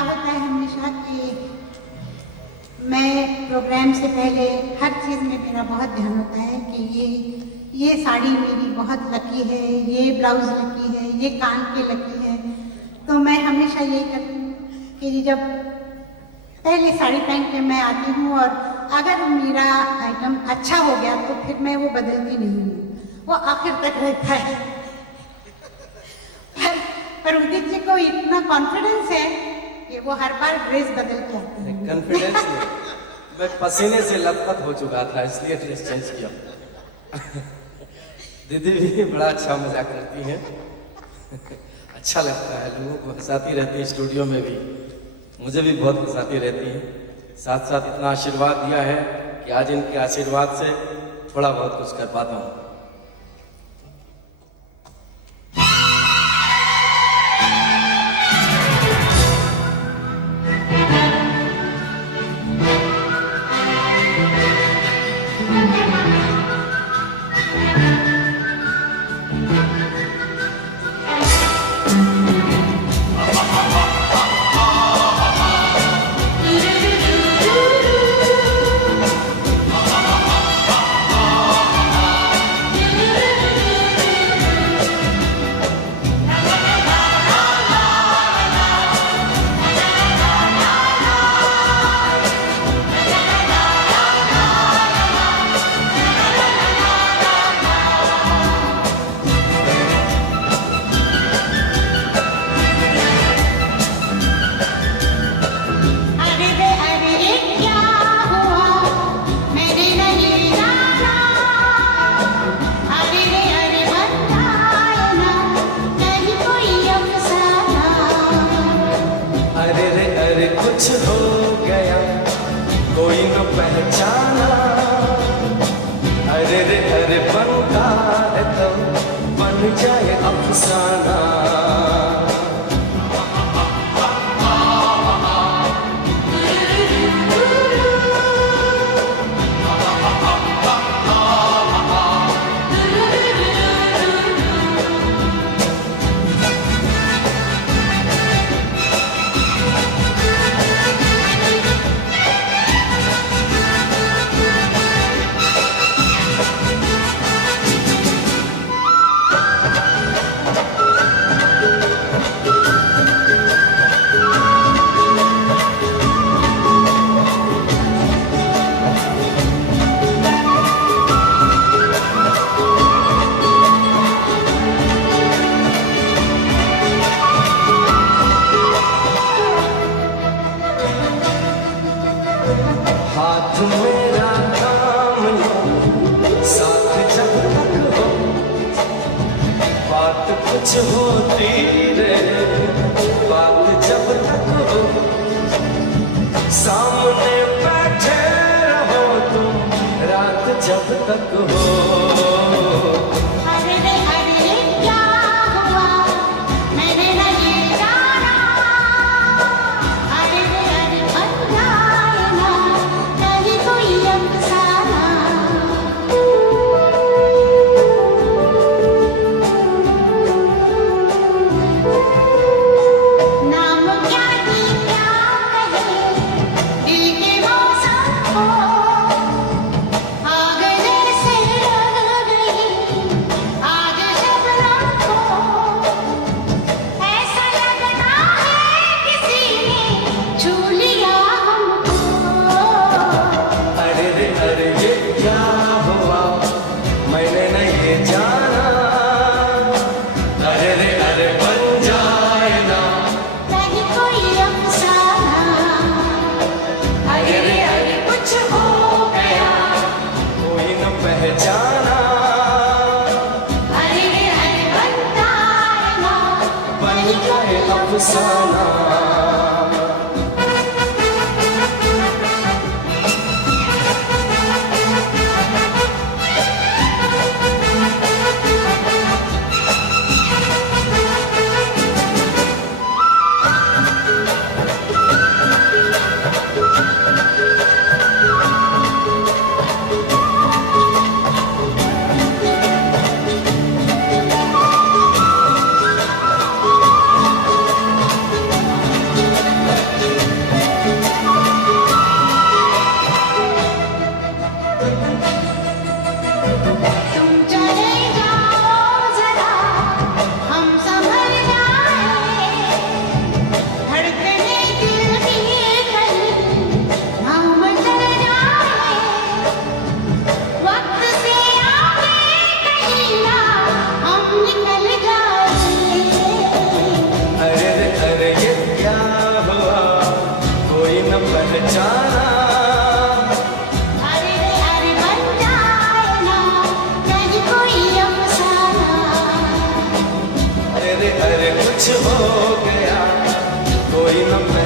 होता है हमेशा कि मैं प्रोग्राम से पहले हर चीज़ में मेरा बहुत ध्यान होता है कि ये साड़ी मेरी बहुत लकी है, ये ब्लाउज लकी है, ये कान के लकी है। तो मैं हमेशा यही करती हूँ कि जब पहले साड़ी पहन के मैं आती हूँ और अगर मेरा आइटम अच्छा हो गया तो फिर मैं वो बदलती नहीं हूँ, वो आखिर तक रहता है। पर उदित जी को इतना कॉन्फिडेंस है कि वो हर बार ड्रेस बदल के आते हैं। कॉन्फिडेंस नहीं, मैं पसीने से लथपथ हो चुका था इसलिए ड्रेस चेंज किया। दीदी भी बड़ा अच्छा मजाक करती हैं। अच्छा लगता है, लोगों को हंसाती रहती है, स्टूडियो में भी मुझे भी बहुत हंसाती रहती है। साथ साथ इतना आशीर्वाद दिया है कि आज इनके आशीर्वाद से थोड़ा बहुत कुछ कर पाता हूँ। कुछ हो गया कोई न पहचाना, अरे रे अरे बनता है तो बन जाए अफसाना। हाथ मेरा काम लो, साथ जब तक हो, बात कुछ होती रहे, बात जब तक हो, सामने बैठे रहो तुम, रात जब तक हो। अफसाना न